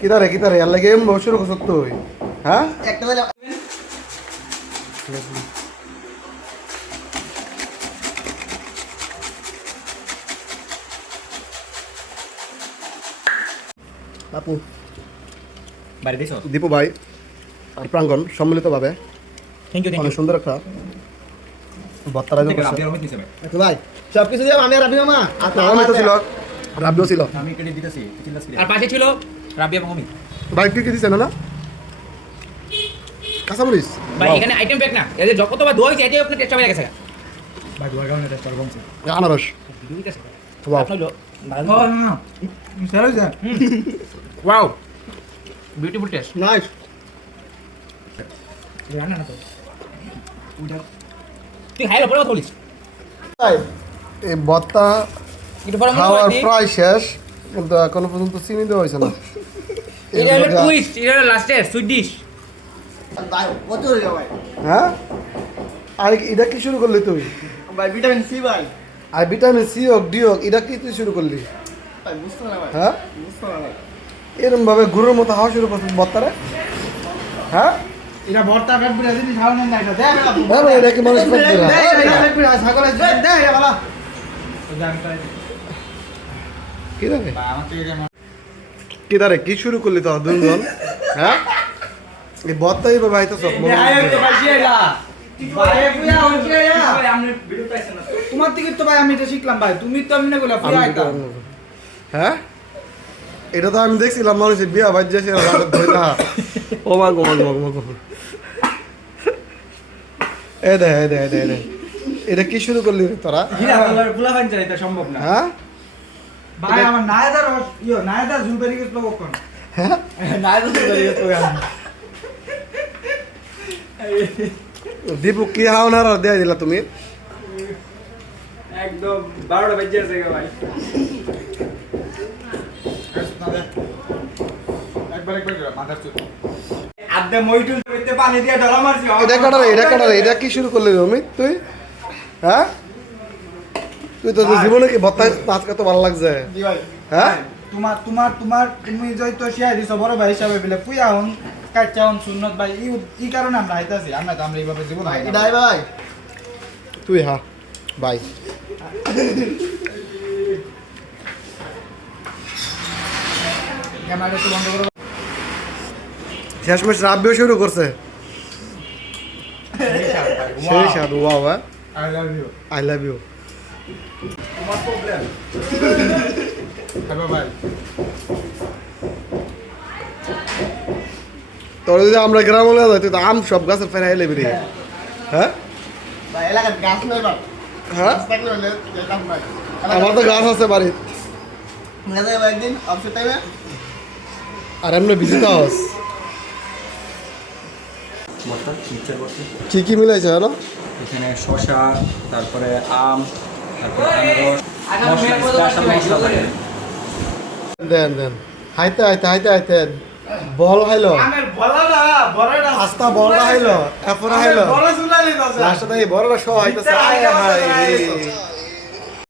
কিদারে কিদারে এর লাগে শুরু করছ তুই হ্যাঁ? একটা বেলা আপু। বাড়ি দিছো? দীপু ভাই আর প্রাঙ্গন সম্মিলিতভাবে থ্যাংক ইউ থ্যাংক অনেক সুন্দর একটা বত্তার ভাই? সব কিছু দিয়ে আমি আর রাবি মামা আর ছিল। রাব্বিও ছিল। আমি ক্রেডিট দিতেছি আর পাশে ছিল রাবি এবং অমিত। ভাই কি কি দিছে না না কাঁচামরিচ? ভাই এখানে আইটেম প্যাক না। এদের যতবার দোয়া হয়েছে এটাই আপনার টেস্ট হয়ে গেছে ভাই দুয়ার কারণে টেস্ট করব আনারস। Wow wow beautiful taste nice রান্না না তো। তুই খাইলে পরে কথা বলিস। এই বত্তা খাওয়ার প্রায় শেষ কিন্তু এখনও পর্যন্ত চিনি দেওয়া হয়েছে না এটা হলো টুইস্ট এটা হলো লাস্টের সুইট ডিশ ভাই কত হয়ে হ্যাঁ আর এটা কি শুরু করলি তুই ভাই ভিটামিন সি ভাই আর ভিটামিন সি হোক ডি হোক এটা কি তুই শুরু করলি ভাই বুঝতে না ভাই হ্যাঁ এরকম ভাবে গুরুর মতো হাওয়া শুরু করছিস বর্তারে হ্যাঁ এটা ভর্তা পেট পুরা খাওয়ানোর না এটা দেখ হ্যাঁ এটা কি মানুষ পেট পুরা? ছাগলের দেখ রে বালা কি রে? কি দারে কি শুরু করলি তো দুজন? হ্যাঁ? এই বত্তা এইভাবে আইতো সব তোমার থেকে তো ভাই আমি এটা শিখলাম ভাই। তুমি তো এমনি বলে হ্যাঁ? এটা তো আমি দেখছিলাম মানুষের বিয়া বাজ্যাছে ধৈতা ও মা গো মা গো মা গো, এ দে এ দে এ দে দে। এটা কি শুরু করলি রে তোরা? হিরা বলার ফুলা ফান এটা সম্ভব না। হ্যাঁ? ভাই আমার নায়দার ইয়ো নায়দার ঝুল বেরিয়ে গেছিল কখন? হ্যাঁ? নায়দার ঝুল বেরিয়ে গেছিল দীপু কি হাওনার দেয়া দিলা তুমি? একদম বারোটা বেজে আছে ভাই। এটা কাটারে এটা কাটারে এটা কি শুরু করলি অমিত তুই? হ্যাঁ? তুই তো জীবনে কি ভত্তা নাচ করতে ভালো লাগছে? হ্যাঁ? তোমার তোমার তোমার তুমি তো শেয়ার দিছো বড় ভাই হিসাবে বলে পুয়া হন হন সুন্নত ভাই ই ই কারণে আমরা আইতাছি। আমরা তো আমরা এইভাবে জীবন হাই ভাই তুই হ্যাঁ বাই। ক্যামেরা একটু বন্ধ করো। শেষমেশ রাব্বিও শুরু করছে। সেই স্বাদ wow I love you I love you hello তোর যদি আমরা গ্রামে যাই তুই তো আম সব গাছে ফেরাই লেবি রে হ্যাঁ? হ্যাঁ? হলে আমার তো গাছ আছে বাড়ি নিয়ে যাবে একদিন অফিসের টাইমে আর এমনি বিজিত হাউস বর্তা কি কি মিলাইছে হলো এখানে শসা তারপরে আম দেন দেন। হাইতে হাইতে হাইতে হাইতে। বল হাইলো। আস্তা বল হাইলো এখন হাইলো। বড় চুলা লিতাছে লাস্টে এই বড়টা সহ হাইতেছে। রে